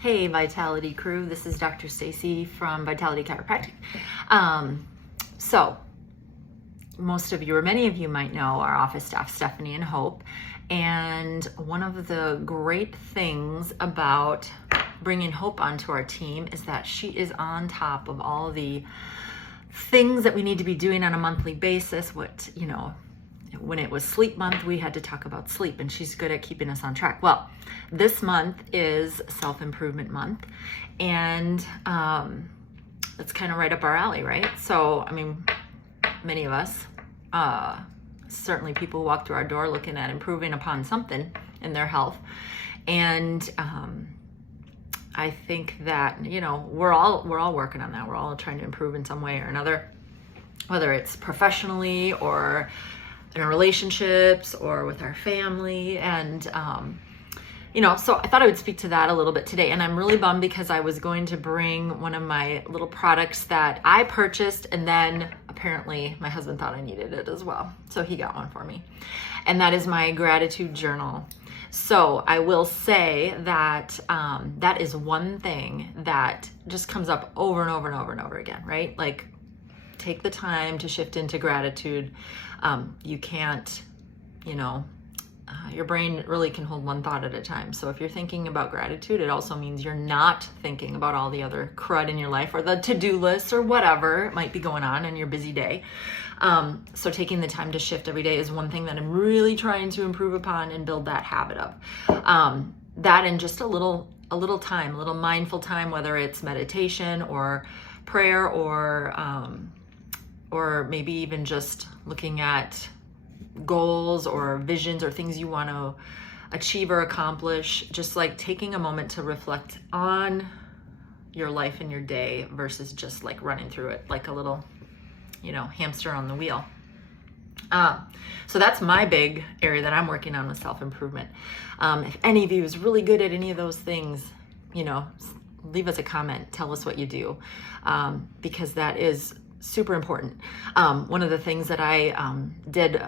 Hey, Vitality crew. This is Dr. Stacy from Vitality Chiropractic. So, most of you, or many of you, might know our office staff, Stephanie and Hope. And one of the great things about bringing Hope onto our team is that she is on top of all the things that we need to be doing on a monthly basis. When it was sleep month, we had to talk about sleep, and she's good at keeping us on track. Well, this month is self-improvement month, and it's kind of right up our alley, right? So, many of us, certainly people who walk through our door looking at improving upon something in their health. And I think that, we're all working on that. We're all trying to improve in some way or another, whether it's professionally or in our relationships or with our family. And, so I thought I would speak to that a little bit today. And I'm really bummed because I was going to bring one of my little products that I purchased, and then apparently my husband thought I needed it as well. So he got one for me. And that is my gratitude journal. So I will say that that is one thing that just comes up over and over and over and over again, right? Like, take the time to shift into gratitude. You can't, your brain really can hold one thought at a time. So if you're thinking about gratitude, it also means you're not thinking about all the other crud in your life or the to-do list or whatever might be going on in your busy day. So taking the time to shift every day is one thing that I'm really trying to improve upon and build that habit of. That and just a little time, a little mindful time, whether it's meditation or prayer or maybe even just looking at goals or visions or things you want to achieve or accomplish, just like taking a moment to reflect on your life and your day versus just like running through it like a little, hamster on the wheel. So that's my big area that I'm working on with self-improvement. If any of you is really good at any of those things, leave us a comment, tell us what you do, because that is super important. One of the things that I did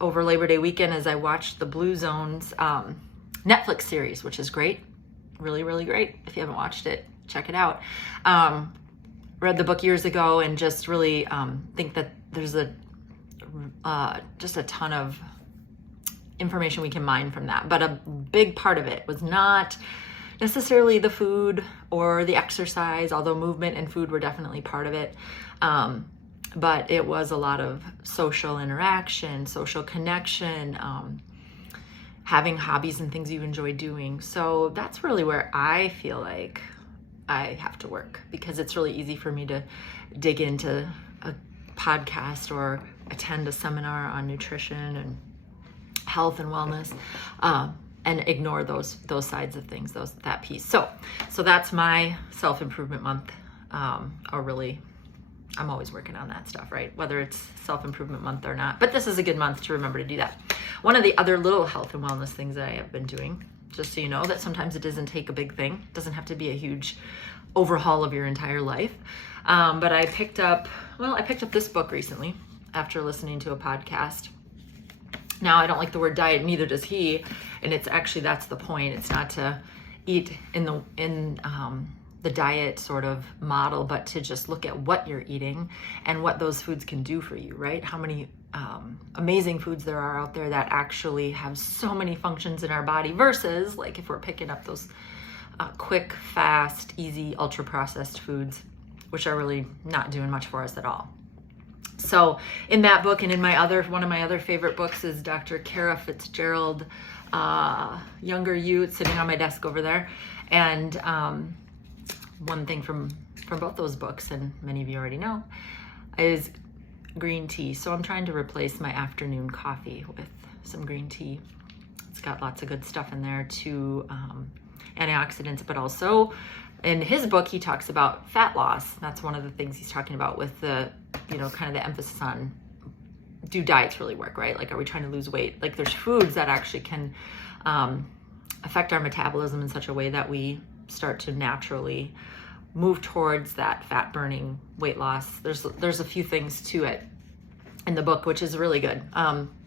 over Labor Day weekend is I watched the Blue Zones Netflix series, which is great. Really, really great. If you haven't watched it, check it out. Read the book years ago and just really think that there's just a ton of information we can mine from that. But a big part of it was not necessarily the food or the exercise, although movement and food were definitely part of it. But it was a lot of social interaction, social connection, having hobbies and things you enjoy doing. So that's really where I feel like I have to work, because it's really easy for me to dig into a podcast or attend a seminar on nutrition and health and wellness, and ignore those sides of things, that piece. So that's my self-improvement month, I'm always working on that stuff, right? Whether it's self-improvement month or not. But this is a good month to remember to do that. One of the other little health and wellness things that I have been doing, just so you know, that sometimes it doesn't take a big thing. It doesn't have to be a huge overhaul of your entire life. But I picked up this book recently after listening to a podcast. Now, I don't like the word diet, neither does he. And it's actually, that's the point. It's not to eat in the diet sort of model, but to just look at what you're eating and what those foods can do for you, right? How many amazing foods there are out there that actually have so many functions in our body versus like if we're picking up those quick, fast, easy, ultra-processed foods, which are really not doing much for us at all. So in that book and in one of my other favorite books is Dr. Kara Fitzgerald, Younger You. It's sitting on my desk over there. And one thing from both those books, and many of you already know, is green tea. So I'm trying to replace my afternoon coffee with some green tea. It's got lots of good stuff in there too, antioxidants, but also in his book, he talks about fat loss. That's one of the things he's talking about with the, kind of the emphasis on, do diets really work, right? Like, are we trying to lose weight? Like, there's foods that actually can affect our metabolism in such a way that we start to naturally move towards that fat burning weight loss. There's a few things to it in the book, which is really good.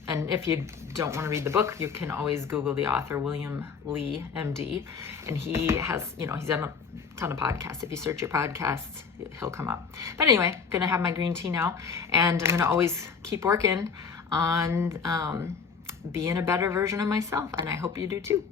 And if you don't want to read the book, you can always Google the author, William Li, MD. And he has, he's done a ton of podcasts. If you search your podcasts, he'll come up. But anyway, I'm going to have my green tea now. And I'm going to always keep working on being a better version of myself. And I hope you do too.